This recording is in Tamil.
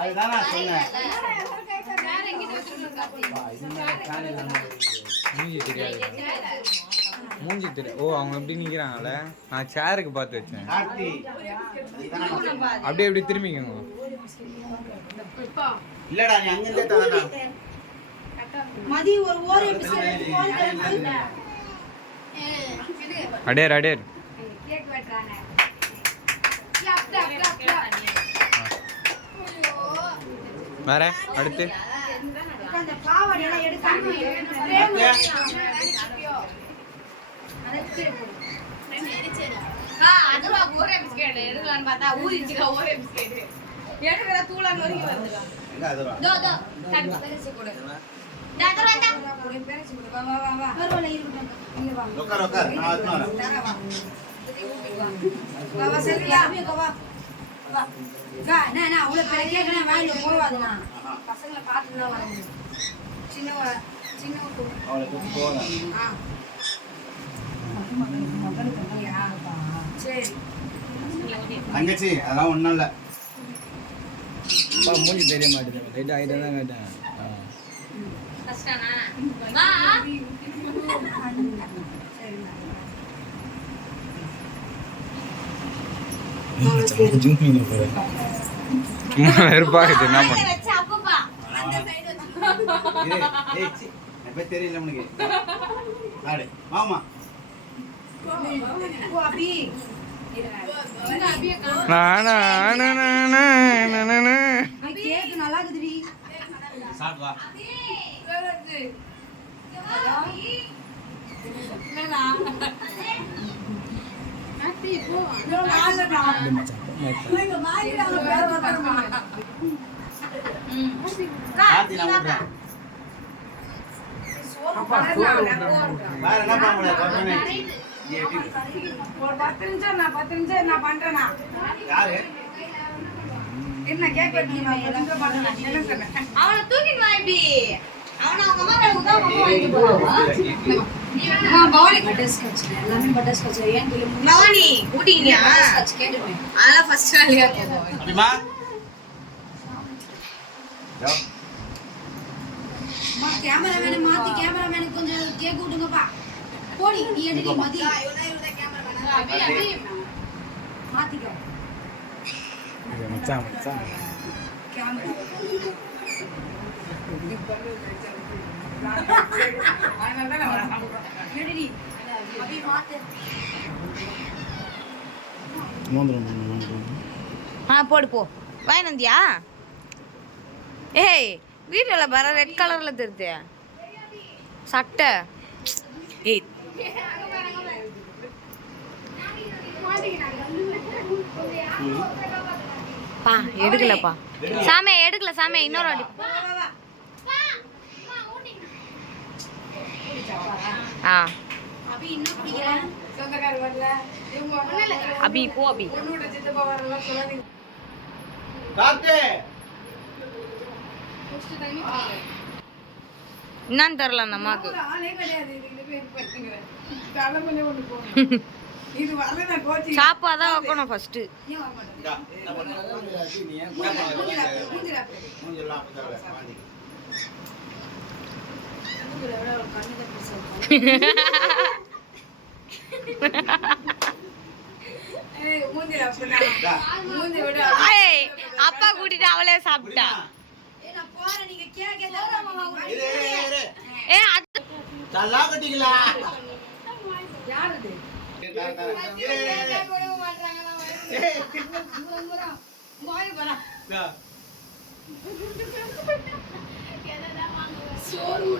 அதுதான் சொன்னேன். மூஞ்சி தெரியும். ஓ அவங்க எப்படி நிக்கிறாங்கல்ல, நான் சேருக்கு பார்த்து வச்சேன். அப்படியே எப்படி திரும்பிக்கோங்க. இல்லடா நீ அங்க இருந்தே தானா மதி ஒரு ஓரே பிஸ்கட் போன் அடேர் அடேர் கேக் வெட்றானே. வேற அடுத்து அந்த பாவாடை எல்லாம் எடுக்காம அதுவா ஒரே பிஸ்கட் எடுக்கலாம்னு பார்த்தா ஊறிச்சுக்கா ஒரே பிஸ்கட் எடுக்கற தூளான் வரைக்கும் வந்துடலாம். எங்க அதுவா தோ தோ கட் பெருசு கொடு. டா தர வந்தா பெருசு கொடு. வா வா வா வா. பரவாயில்ல இருக்கட்டும். இங்க வா. உட்கார் உட்கார் நான் வரேன். தர வா. வா வா செல்வியா அப்படியே வா. வா. கா நான் அவ்வளவு பெரிய கேக் நான் வாயில போவாதுனா. பசங்கள பார்த்து தான் வரணும். சின்னவ அவளுக்கு போறேன். சரி. தங்கச்சி அதெல்லாம் ஒண்ணும் இல்ல. மூஞ்சி தெரிய மாட்டேங்குது. லைட்டா ஆயிட்டா தான் கேட்டேன். கஷ்டனா வா. வெறுப்பாகுது என்ன பண்ண. வச்ச அப்பப்பா அந்த சைடு ஏய் சி எப்ப தெரியல உனக்கு. ஆடு மாமா ஓ அபி கேக் நல்லா இருக்குதுடி. சாப்பிட்டு வா. கார்த்தி நான் விடுறேன். வேற என்ன பண்ண முடியாது பண்றேனே. ஒரு 10 நிமிஷம் நான் பண்றேனா. யாரு என்ன கேக் வெட்டினா என்ன பண்றேனா என்ன சொன்னேன். அவனை தூக்கிட்டு வா இப்படி. அவனை அவங்க அம்மா கழுவு தான் அம்மா வாங்கிட்டு போறாங்க. பவானி பட்டர் ஸ்காட்ச் எல்லாமே பட்டர் ஸ்காட்ச் ஏன் சொல்லி பவானி ஊட்டிக்கியா? ஸ்காட்ச் கேட்டுவேன். அதெல்லாம் ஃபர்ஸ்ட் நாள்லயே போவோம். அப்படிமா மா கேமராமேனை மாத்தி கேமராமேனுக்கு கொஞ்சம் கேக் விட்டுங்கப்பா. போடி நீ எடுடி மதி. அபி அபி மாத்திக்கோ மச்சான் மச்சான் கேமரா. எடுடி அபி மாத்து. போடு போ. வாங்கினந்தியா? ஏய் வீடியோல வர ரெட் கலர்ல தெரியுது சட்டை. ஏய் பா எடுக்கலப்பா சாமே எடுக்கல சாமே இன்னொரு வாட்டி. ஆ அபி இன்னும் குடிக்கிறேன். சொந்தக்கார வரல. அபி போ அபி. பொண்ணோட சித்தப்பா வரல சொல்லாதீங்க. கார்த்தி என்னன்னு தெரியல அந்த அம்மாக்கு. ஆளே கிடையாது இதுக்கு பேர் பட்டுங்க. தலைமலே ஒண்ணு போணும். இது வரல நான் கோச்சி. சாப்பா தான் வைக்கணும் ஃபர்ஸ்ட். ஏன் வர மாட்டேங்க? என்ன பண்ண நீ ஏன் மூஞ்சில மூஞ்செல்லாம் அப்படி வாந்தி. மூஞ்சில விட ஒரு கண்ணு தான் பெருசா ஏய் மூஞ்சில அப்படினா மூஞ்சி விட. ஏய் அப்பா கூட்டிட்டு அவளே சாப்பிட்டா. ஏய் நான் போறேன் நீங்க கேக்க தரமா. இரு இரு ஏய் அது நல்லா கட்டிங்களா? யார் இது? வாய் வரா. சோறு